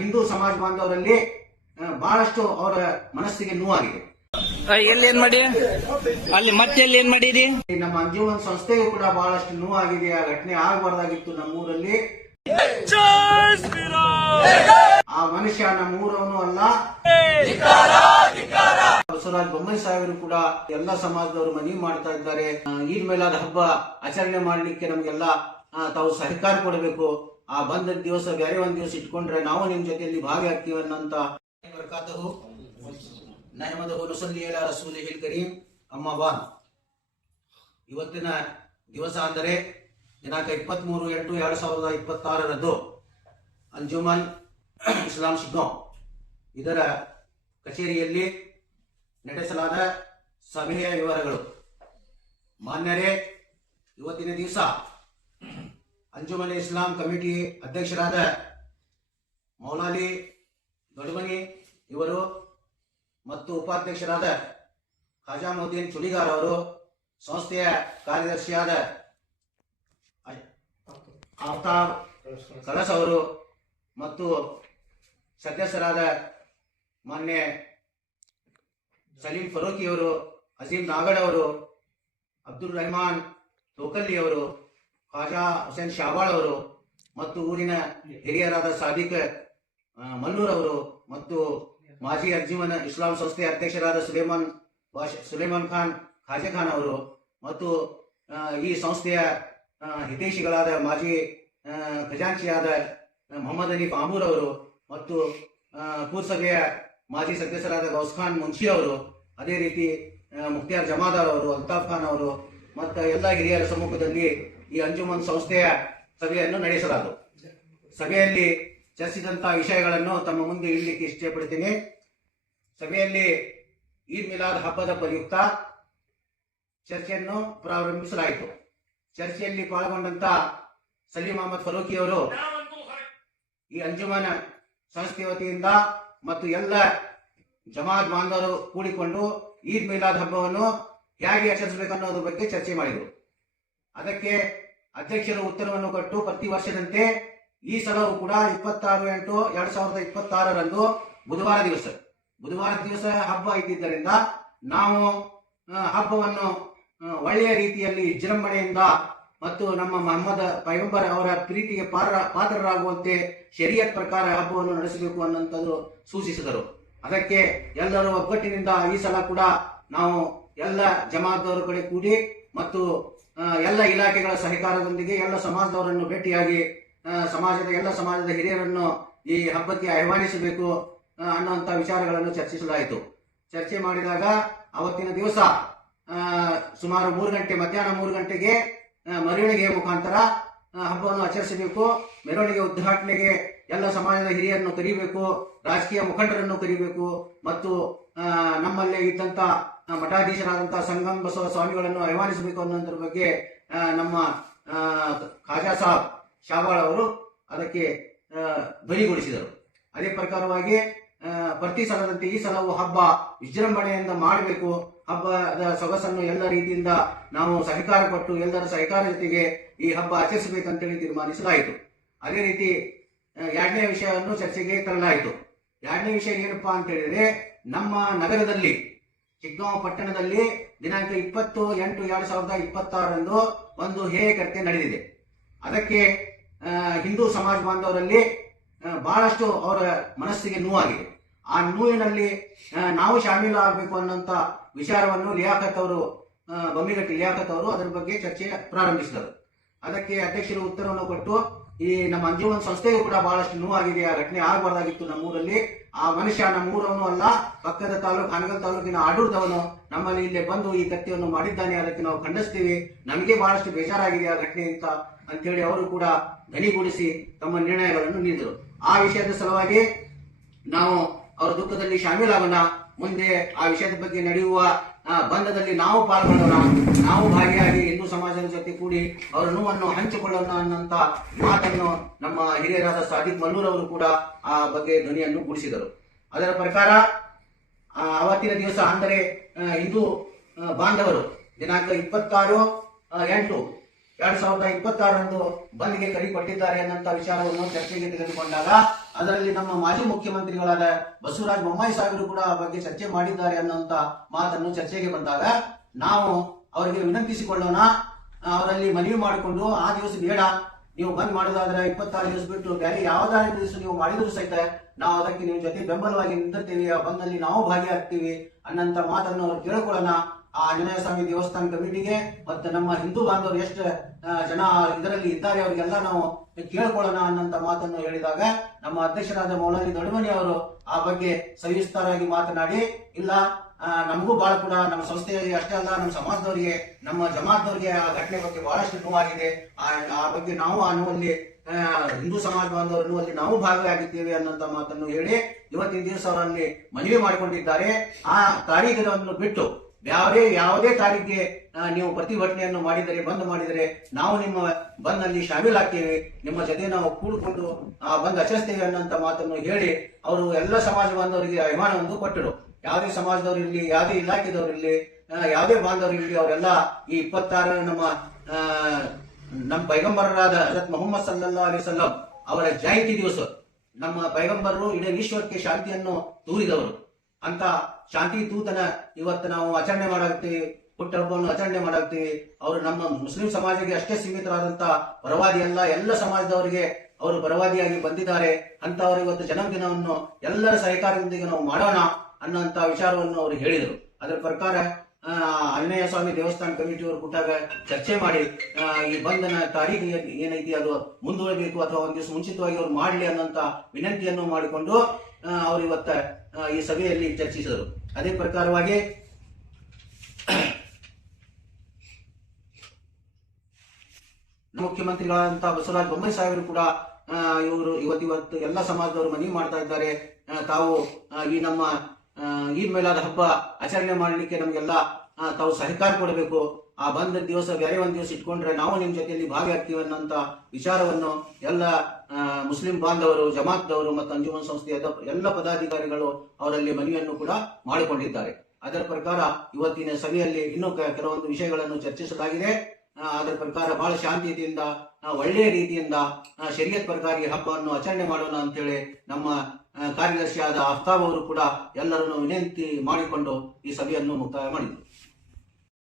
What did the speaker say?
ಹಿಂದೂ ಸಮಾಜ ಬಾಂಧವರಲ್ಲಿ ಬಹಳಷ್ಟು ಅವರ ಮನಸ್ಸಿಗೆ ನೋವಾಗಿದೆ. ಎಲ್ಲಿ ಏನ್ ಮಾಡಿ ಅಲ್ಲಿ ಮತ್ತೆ ಎಲ್ಲಿ ಏನ್ ಮಾಡಿರಿ? ನಮ್ಮ ಅಂಜುಮನ್ ಸಂಸ್ಥೆಗೂ ಕೂಡ ಬಹಳಷ್ಟು ನೋವಾಗಿದೆ. ಆ ಘಟನೆ ಆಗಬಾರ್ದಾಗಿತ್ತು ನಮ್ಮೂರಲ್ಲಿ. ಆ ಮನುಷ್ಯ ನಮ್ಮೂರವನು ಅಲ್ಲ. ಬಸವರಾಜ ಬೊಮ್ಮಾಯಿ ಸಾಹೇಬರು ಕೂಡ ಎಲ್ಲ ಸಮಾಜದವರು ಮನವಿ ಮಾಡ್ತಾ ಇದ್ದಾರೆ. ಈದ್ ಮಿಲಾದ್ ಹಬ್ಬ ಆಚರಣೆ ಮಾಡ್ಲಿಕ್ಕೆ ನಮ್ಗೆಲ್ಲ ತಾವು ಸಹಕಾರ ಕೊಡಬೇಕು. ಆ ಬಂದ ದಿವಸ ಬೇರೆ ಒಂದ್ ದಿವಸ ಇಟ್ಕೊಂಡ್ರೆ ನಾವು ನಿಮ್ ಜೊತೆಯಲ್ಲಿ ಭಾಗಿಯಾಗ್ತೀವಿ ಅನ್ನಂತ ಇವತ್ತಿನ ದಿವಸ ಅಂದರೆ ದಿನಾಂಕ 23/8/2026 ಅಂಜುಮನ್ ಇಸ್ಲಾಂ ಶಿಗ್ಗಾಂವ್ ಇದರ ಕಚೇರಿಯಲ್ಲಿ ನಡೆಸಲಾದ ಸಭೆಯ ವಿವರಗಳು. ಮಾನ್ಯರೇ, ಇವತ್ತಿನ ದಿವಸ ಅಂಜುಮನ್ ಇಸ್ಲಾಂ ಕಮಿಟಿ ಅಧ್ಯಕ್ಷರಾದ ಮೌಲಾಲಿ ದೊಡ್ಡಮನಿ ಇವರು ಮತ್ತು ಉಪಾಧ್ಯಕ್ಷರಾದ ಖಾಜಾಮುದ್ದೀನ್ ಚುಡಿಗಾರ್ ಅವರು, ಸಂಸ್ಥೆಯ ಕಾರ್ಯದರ್ಶಿಯಾದ ಆಫ್ತಾಬ್ ಕಳಸ್ ಅವರು ಮತ್ತು ಸದಸ್ಯರಾದ ಮಾನ್ಯ ಸಲೀಂ ಫರೂಕಿ ಅವರು, ಅಜೀಂ ನಾಗಡ್ ಅವರು, ಅಬ್ದುಲ್ ರೆಹಮಾನ್ ತೋಕಲ್ಲಿ ಅವರು, ಖಾಜಾ ಹುಸೇನ್ ಶಾಬಾಳ್ ಅವರು ಮತ್ತು ಊರಿನ ಹಿರಿಯರಾದ ಸಾದಿಕ್ ಮಲ್ಲೂರ್ ಅವರು ಮತ್ತು ಮಾಜಿ ಅಂಜುಮನ್ ಇಸ್ಲಾಂ ಸಂಸ್ಥೆಯ ಅಧ್ಯಕ್ಷರಾದ ಸುಲೇಮಾನ್ ಖಾನ್ ಖಾಜಾ ಖಾನ್ ಅವರು ಮತ್ತು ಈ ಸಂಸ್ಥೆಯ ಹಿತೈಷಿಗಳಾದ ಮಾಜಿ ಖಜಾಂಚಿಯಾದ ಮೊಹಮ್ಮದ್ ಹನೀಫ್ ಆಮೂರ್ ಅವರು ಮತ್ತು ಪೂರ್ಸಭೆಯ ಮಾಜಿ ಸದಸ್ಯರಾದ ಗೌಸ್ ಖಾನ್ ಮುನ್ಷಿ ಅವರು, ಅದೇ ರೀತಿ ಮುಖ್ತಿಯಾರ್ ಜಮಾದಾರ್ ಅವರು, ಅಲ್ತಾಫ್ ಖಾನ್ ಅವರು ಮತ್ತು ಎಲ್ಲ ಹಿರಿಯರ ಸಮ್ಮುಖದಲ್ಲಿ ಈ ಅಂಜುಮನ್ ಸಂಸ್ಥೆಯ ಸಭೆಯನ್ನು ನಡೆಸಲಾಯಿತು. ಸಭೆಯಲ್ಲಿ ಚರ್ಚಿಸಿದಂತಹ ವಿಷಯಗಳನ್ನು ತಮ್ಮ ಮುಂದೆ ಇಡಲಿಕ್ಕೆ ಇಷ್ಟಪಡ್ತೀನಿ. ಸಭೆಯಲ್ಲಿ ಈದ್ ಮಿಲಾದ್ ಹಬ್ಬದ ಪ್ರಯುಕ್ತ ಚರ್ಚೆಯನ್ನು ಪ್ರಾರಂಭಿಸಲಾಯಿತು. ಚರ್ಚೆಯಲ್ಲಿ ಪಾಲ್ಗೊಂಡಂತ ಸಲೀಂ ಅಹಮದ್ ಫರೂಕಿ ಅವರು ಈ ಅಂಜುಮನ್ ಸಂಸ್ಥೆ ವತಿಯಿಂದ ಮತ್ತು ಎಲ್ಲ ಜಮಾತ್ ಬಾಂಧವರು ಕೂಡಿಕೊಂಡು ಈದ್ ಮಿಲಾದ್ ಹಬ್ಬವನ್ನು ಹೇಗೆ ಆಚರಿಸಬೇಕನ್ನೋದ್ರ ಬಗ್ಗೆ ಚರ್ಚೆ ಮಾಡಿದರು. ಅದಕ್ಕೆ ಅಧ್ಯಕ್ಷರು ಉತ್ತರವನ್ನು ಕೊಟ್ಟು ಪ್ರತಿ ವರ್ಷದಂತೆ ಈ ಸಲವೂ ಕೂಡ 26/8/2026 ಬುಧವಾರ ದಿವಸ ಹಬ್ಬ ಇದ್ದಿದ್ದರಿಂದ ನಾವು ಹಬ್ಬವನ್ನು ಒಳ್ಳೆಯ ರೀತಿಯಲ್ಲಿ ವಿಜೃಂಭಣೆಯಿಂದ ಮತ್ತು ನಮ್ಮ ಮೊಹಮ್ಮದ್ ಪೈಗಂಬರ್ ಅವರ ಪ್ರೀತಿಗೆ ಪಾತ್ರರಾಗುವಂತೆ ಶರೀಯತ್ ಪ್ರಕಾರ ಹಬ್ಬವನ್ನು ನಡೆಸಬೇಕು ಅನ್ನುವಂಥದ್ದು ಸೂಚಿಸಿದರು. ಅದಕ್ಕೆ ಎಲ್ಲರೂ ಒಗ್ಗಟ್ಟಿನಿಂದ ಈ ಸಲ ಕೂಡ ನಾವು ಎಲ್ಲ ಜಮಾತದವರ ಕಡೆ ಕೂಡಿ ಮತ್ತು ಎಲ್ಲ ಇಲಾಖೆಗಳ ಸಹಕಾರದೊಂದಿಗೆ ಎಲ್ಲ ಸಮಾಜದವರನ್ನು ಭೇಟಿಯಾಗಿ ಎಲ್ಲ ಸಮಾಜದ ಹಿರಿಯರನ್ನು ಈ ಹಬ್ಬಕ್ಕೆ ಆಹ್ವಾನಿಸಬೇಕು ಅನ್ನುವಂಥ ವಿಚಾರಗಳನ್ನು ಚರ್ಚಿಸಲಾಯಿತು. ಚರ್ಚೆ ಮಾಡಿದಾಗ ಅವತ್ತಿನ ದಿವಸ ಸುಮಾರು ಮಧ್ಯಾಹ್ನ 3 ಗಂಟೆಗೆ ಮೆರವಣಿಗೆ ಮುಖಾಂತರ ಹಬ್ಬವನ್ನು ಆಚರಿಸಬೇಕು. ಮೆರವಣಿಗೆ ಉದ್ಘಾಟನೆಗೆ ಎಲ್ಲ ಸಮಾಜದ ಹಿರಿಯರನ್ನು ಕರೀಬೇಕು, ರಾಜಕೀಯ ಮುಖಂಡರನ್ನು ಕರೀಬೇಕು ಮತ್ತು ನಮ್ಮಲ್ಲಿ ಇದ್ದಂತ ಮಠಾಧೀಶರಾದಂತಹ ಸಂಗಮ್ ಬಸವ ಸ್ವಾಮಿಗಳನ್ನು ಆಹ್ವಾನಿಸಬೇಕು ಅನ್ನೋದ್ರ ಬಗ್ಗೆ ನಮ್ಮ ಖಾಜಾ ಸಾಬ್ ಶಾಬಾಳ್ ಅವರು ಅದಕ್ಕೆ ಧ್ವನಿಗೊಳಿಸಿದರು. ಅದೇ ಪ್ರಕಾರವಾಗಿ ಪ್ರತಿ ಸಲದಂತೆ ಈ ಸಲವೂ ಹಬ್ಬ ವಿಜೃಂಭಣೆಯಿಂದ ಮಾಡಬೇಕು. ಹಬ್ಬದ ಸೊಗಸನ್ನು ಎಲ್ಲ ರೀತಿಯಿಂದ ನಾವು ಸಹಕಾರ ಕೊಟ್ಟು ಎಲ್ಲರ ಸಹಕಾರ ಜೊತೆಗೆ ಈ ಹಬ್ಬ ಆಚರಿಸಬೇಕಂತೇಳಿ ತೀರ್ಮಾನಿಸಲಾಯಿತು. ಅದೇ ರೀತಿ ಎರಡನೇ ವಿಷಯವನ್ನು ಚರ್ಚೆಗೆ ತರಲಾಯಿತು. ಎರಡನೇ ವಿಷಯ ಏನಪ್ಪಾ ಅಂತ ಹೇಳಿದ್ರೆ, ನಮ್ಮ ನಗರದಲ್ಲಿ ಶಿಗ್ಗಾಂವ್ ಪಟ್ಟಣದಲ್ಲಿ ದಿನಾಂಕ 20/8/2026 ಒಂದು ಹೇಯಕೃತ್ಯ ನಡೆದಿದೆ. ಅದಕ್ಕೆ ಹಿಂದೂ ಸಮಾಜ ಬಾಂಧವರಲ್ಲಿ ಬಹಳಷ್ಟು ಅವರ ಮನಸ್ಸಿಗೆ ನೋವಾಗಿದೆ. ಆ ನೋವಿನಲ್ಲಿ ನಾವು ಶಾಮೀಲು ಆಗಬೇಕು ಅನ್ನೋಂಥ ವಿಚಾರವನ್ನು ಬೊಮ್ಮಿಗಟ್ಟಿ ಲಿಯಾಖತ್ ಅವರು ಅದರ ಬಗ್ಗೆ ಚರ್ಚೆ ಪ್ರಾರಂಭಿಸಿದರು. ಅದಕ್ಕೆ ಅಧ್ಯಕ್ಷರು ಉತ್ತರವನ್ನು ಕೊಟ್ಟು ಈ ನಮ್ಮ ಅಂಜುಮನ್ ಸಂಸ್ಥೆಗೂ ಕೂಡ ಬಹಳಷ್ಟು ನೋವಾಗಿದೆ. ಆ ಘಟನೆ ಆಗಬಾರ್ದಾಗಿತ್ತು ನಮ್ಮೂರಲ್ಲಿ. ಆ ಮನುಷ್ಯ ನಮ್ಮೂರವನು ಅಲ್ಲ, ಪಕ್ಕದ ತಾಲೂಕು ಹಾನಗಲ್ ತಾಲೂಕಿನ ಆಡೂರದವನು ನಮ್ಮಲ್ಲಿ ಇಲ್ಲೇ ಬಂದು ಈ ಕೃತ್ಯವನ್ನು ಮಾಡಿದ್ದಾನೆ. ಅದಕ್ಕೆ ನಾವು ಖಂಡಿಸ್ತೀವಿ. ನಮಗೆ ಬಹಳಷ್ಟು ಬೇಜಾರಾಗಿದೆ ಆ ಘಟನೆ ಅಂತೇಳಿ ಅವರು ಕೂಡ ಧ್ವನಿಗೂಡಿಸಿ ತಮ್ಮ ನಿರ್ಣಯಗಳನ್ನು ನೀಡಿದರು. ಆ ವಿಷಯದ ಸಲುವಾಗಿ ನಾವು ಅವರ ದುಃಖದಲ್ಲಿ ಶಾಮೀಲಾಗೋಣ, ಮುಂದೆ ಆ ವಿಷಯದ ಬಗ್ಗೆ ನಡೆಯುವ ಬಂಧದಲ್ಲಿ ನಾವು ಪಾಲ್ಗೊಳ್ಳೋಣ, ನಾವು ಭಾಗಿಯಾಗಿ ಹಿಂದೂ ಸಮಾಜದ ಜೊತೆ ಕೂಡಿ ಅವರ ನೋವನ್ನು ಹಂಚಿಕೊಳ್ಳೋಣ ಅನ್ನಂತ ಮಾತನ್ನು ನಮ್ಮ ಹಿರಿಯರಾದ ಸಾದಿಕ್ ಮಲ್ಲೂರ್ ಅವರು ಕೂಡ ಆ ಬಗ್ಗೆ ಧ್ವನಿಯನ್ನು ಗೂಡಿಸಿದರು. ಅದರ ಪ್ರಕಾರ ಅವತ್ತಿನ ದಿವಸ ಅಂದರೆ ಹಿಂದೂ ಬಾಂಧವರು ದಿನಾಂಕ 26/8 2026ರಂದು ಬಂದ್ಗೆ ಕರೆ ಕೊಟ್ಟಿದ್ದಾರೆ ಅನ್ನಂತ ವಿಚಾರವನ್ನು ಚರ್ಚೆಗೆ ತೆಗೆದುಕೊಂಡಾಗ ಅದರಲ್ಲಿ ನಮ್ಮ ಮಾಜಿ ಮುಖ್ಯಮಂತ್ರಿಗಳಾದ ಬಸವರಾಜ ಬೊಮ್ಮಾಯಿ ಸಾಹೇಬರು ಕೂಡ ಆ ಬಗ್ಗೆ ಚರ್ಚೆ ಮಾಡಿದ್ದಾರೆ ಅನ್ನುವಂತ ಮಾತನ್ನು ಚರ್ಚೆಗೆ ಬಂದಾಗ ನಾವು ಅವರಿಗೆ ವಿನಂತಿಸಿಕೊಳ್ಳೋಣ, ಅವರಲ್ಲಿ ಮನವಿ ಮಾಡಿಕೊಂಡು ಆ ದಿವಸ ಬೇಡ, ನೀವು ಬಂದ್ ಮಾಡೋದಾದ್ರೆ 26 ದಿವಸ ಬಿಟ್ಟು ಬೇರೆ ಯಾವ್ದಾದ್ರು ದಿವಸ ನೀವು ಮಾಡಿದ್ರು ಸಹಿತ ನಾವು ಅದಕ್ಕೆ ನಿಮ್ಮ ಜೊತೆ ಬೆಂಬಲವಾಗಿ ನಿಂತಿರ್ತೀವಿ, ಆ ಬಂದಲ್ಲಿ ನಾವು ಭಾಗಿಯಾಗ್ತೀವಿ ಅನ್ನಂತ ಮಾತನ್ನು ಅವ್ರು ಕೇಳ್ಕೊಳ್ಳೋಣ. ಆ ಆಂಜನೇಯ ಸ್ವಾಮಿ ದೇವಸ್ಥಾನ ಕಮಿಟಿಗೆ ಮತ್ತೆ ನಮ್ಮ ಹಿಂದೂ ಬಾಂಧವರು ಎಷ್ಟು ಜನ ಇದರಲ್ಲಿ ಇದ್ದಾರೆ ಅವರಿಗೆಲ್ಲ ನಾವು ಕೇಳ್ಕೊಳ್ಳೋಣ ಅನ್ನಂತ ಮಾತನ್ನು ಹೇಳಿದಾಗ ನಮ್ಮ ಅಧ್ಯಕ್ಷರಾದ ಮೌಲಾಲಿ ದೊಡ್ಡಮನಿ ಅವರು ಆ ಬಗ್ಗೆ ಸವಿಸ್ತಾರವಾಗಿ ಮಾತನಾಡಿ, ಇಲ್ಲ ನಮಗೂ ಬಹಳ ಕೂಡ ನಮ್ಮ ಸಂಸ್ಥೆಯಲ್ಲಿ ಅಷ್ಟೇ ಅಲ್ಲ, ನಮ್ಮ ಸಮಾಜದವರಿಗೆ, ನಮ್ಮ ಜಮಾತ್ದವರಿಗೆ ಆ ಘಟನೆ ಬಗ್ಗೆ ಬಹಳಷ್ಟು ನೋವಾಗಿದೆ, ಆ ಬಗ್ಗೆ ನಾವು ಅನ್ನುವಲ್ಲಿ ಹಿಂದೂ ಸಮಾಜ ಬಾಂಧವರು ಅಲ್ಲಿ ನಾವು ಭಾಗಿಯಾಗಿದ್ದೇವೆ ಅನ್ನೋಂತ ಮಾತನ್ನು ಹೇಳಿ ಇವತ್ತಿನ ದಿವಸ ಅವರಲ್ಲಿ ಮನವಿ ಮಾಡಿಕೊಂಡಿದ್ದಾರೆ. ಆ ತಾರೀಖನ್ನು ಬಿಟ್ಟು ಯಾವುದೇ ತಾರೀಕಿಗೆ ನೀವು ಪ್ರತಿಭಟನೆಯನ್ನು ಮಾಡಿದರೆ, ಬಂದ್ ಮಾಡಿದರೆ ನಾವು ನಿಮ್ಮ ಬಂದ್ನಲ್ಲಿ ಶಾಮೀಲಾಗ್ತೇವೆ, ನಿಮ್ಮ ಜೊತೆ ನಾವು ಕೂಡಿಕೊಂಡು ಬಂದ್ ಆಚರಿಸ್ತೇವೆ ಅನ್ನೋಂತ ಮಾತನ್ನು ಹೇಳಿ ಅವರು ಎಲ್ಲ ಸಮಾಜ ಬಾಂಧವರಿಗೆ ಅಭಿಮಾನವನ್ನು ಕೊಟ್ಟರು. ಯಾವುದೇ ಸಮಾಜದವರು ಇರಲಿ, ಯಾವುದೇ ಇಲಾಖೆದವರು ಇರಲಿ, ಯಾವುದೇ ಬಾಂಧವರು ಇರಲಿ, ಅವರೆಲ್ಲ ಈ 26 ನಮ್ಮ ಪೈಗಂಬರರಾದ ಹಜರತ್ ಮೊಹಮ್ಮದ್ ಸಲ್ಲಲ್ಲಾಹು ಅಲೈಹಿ ವಸಲ್ಲಂ ಅವರ ಜಯಂತಿ ದಿವಸ ನಮ್ಮ ಪೈಗಂಬರರು ಇಡೀ ವಿಶ್ವಕ್ಕೆ ಶಾಂತಿಯನ್ನು ತೂರಿದವರು. ಅಂತ ಶಾಂತಿ ತೂತನ ಇವತ್ತು ನಾವು ಆಚರಣೆ ಮಾಡಾಗ್ತೀವಿ, ಹುಟ್ಟಹಬ್ಬವನ್ನು ಆಚರಣೆ ಮಾಡಾಗ್ತೀವಿ. ಅವರು ನಮ್ಮ ಮುಸ್ಲಿಂ ಸಮಾಜಕ್ಕೆ ಅಷ್ಟೇ ಸೀಮಿತರಾದಂತ ಪರವಾದಿ ಅಲ್ಲ, ಎಲ್ಲ ಸಮಾಜದವರಿಗೆ ಅವರು ಪರವಾದಿಯಾಗಿ ಬಂದಿದ್ದಾರೆ. ಅಂತ ಅವರು ಇವತ್ತು ಜನ್ಮದಿನವನ್ನು ಎಲ್ಲರ ಸಹಕಾರದೊಂದಿಗೆ ನಾವು ಮಾಡೋಣ ಅನ್ನೋಂತ ವಿಚಾರವನ್ನು ಅವರು ಹೇಳಿದರು. ಅದರ ಪ್ರಕಾರ ಆಂಜನೇಯ ಸ್ವಾಮಿ ದೇವಸ್ಥಾನ ಕಮಿಟಿಯವರು ಕೂಟಾಗ ಚರ್ಚೆ ಮಾಡಿ ಈ ಬಂಧನ ತಾರೀಖು ಏನೈತಿ ಅದು ಮುಂದೂಡಬೇಕು ಅಥವಾ ಒಂದ್ ದಿವಸ ಮುಂಚಿತವಾಗಿ ಅವ್ರು ಮಾಡಲಿ ಅನ್ನೋಂತ ವಿನಂತಿಯನ್ನು ಮಾಡಿಕೊಂಡು ಅವರು ಇವತ್ತ ಈ ಸಭೆಯಲ್ಲಿ ಚರ್ಚಿಸಿದರು. ಅದೇ ಪ್ರಕಾರವಾಗಿ ಮುಖ್ಯಮಂತ್ರಿಗಳಾದಂತಹ ಬಸವರಾಜ ಬೊಮ್ಮಾಯಿ ಸಾಹೇಬರು ಕೂಡ ಇವರು ಇವತ್ತು ಎಲ್ಲ ಸಮಾಜದವರು ಮನವಿ ಮಾಡ್ತಾ ಇದ್ದಾರೆ. ತಾವು ಈ ನಮ್ಮ ಈದ್ ಮೇಲಾದ ಹಬ್ಬ ಆಚರಣೆ ಮಾಡಲಿಕ್ಕೆ ನಮಗೆಲ್ಲ ತಾವು ಸಹಕಾರ ಕೊಡಬೇಕು. ಆ ಬಂದ ದಿವಸ ಬೇರೆ ಒಂದ್ ದಿವಸ ಇಟ್ಕೊಂಡ್ರೆ ನಾವು ನಿಮ್ ಜೊತೆಯಲ್ಲಿ ಭಾಗಿಯಾಗ್ತೀವಿ ಅನ್ನೋಂತ ವಿಚಾರವನ್ನು ಎಲ್ಲ ಮುಸ್ಲಿಂ ಬಾಂಧವರು, ಜಮಾತ್ದವರು ಮತ್ತು ಅಂಜುಮನ್ ಸಂಸ್ಥೆಯ ಎಲ್ಲ ಪದಾಧಿಕಾರಿಗಳು ಅವರಲ್ಲಿ ಮನವಿಯನ್ನು ಕೂಡ ಮಾಡಿಕೊಂಡಿದ್ದಾರೆ. ಅದರ ಪ್ರಕಾರ ಇವತ್ತಿನ ಸಭೆಯಲ್ಲಿ ಇನ್ನೂ ಕೆಲವೊಂದು ವಿಷಯಗಳನ್ನು ಚರ್ಚಿಸಲಾಗಿದೆ. ಅದರ ಪ್ರಕಾರ ಬಹಳ ಶಾಂತಿಯಿಂದ ಒಳ್ಳೆಯ ರೀತಿಯಿಂದ ಶರೀಯತ್ ಪ್ರಕಾರ ಈ ಹಬ್ಬವನ್ನು ಆಚರಣೆ ಮಾಡೋಣ ಅಂತೇಳಿ ನಮ್ಮ ಕಾರ್ಯದರ್ಶಿಯಾದ ಆಫ್ತಾಬ್ ಅವರು ಕೂಡ ಎಲ್ಲರನ್ನು ವಿನಂತಿ ಮಾಡಿಕೊಂಡು ಈ ಸಭೆಯನ್ನು ಮುಕ್ತಾಯ ಮಾಡಿದರು.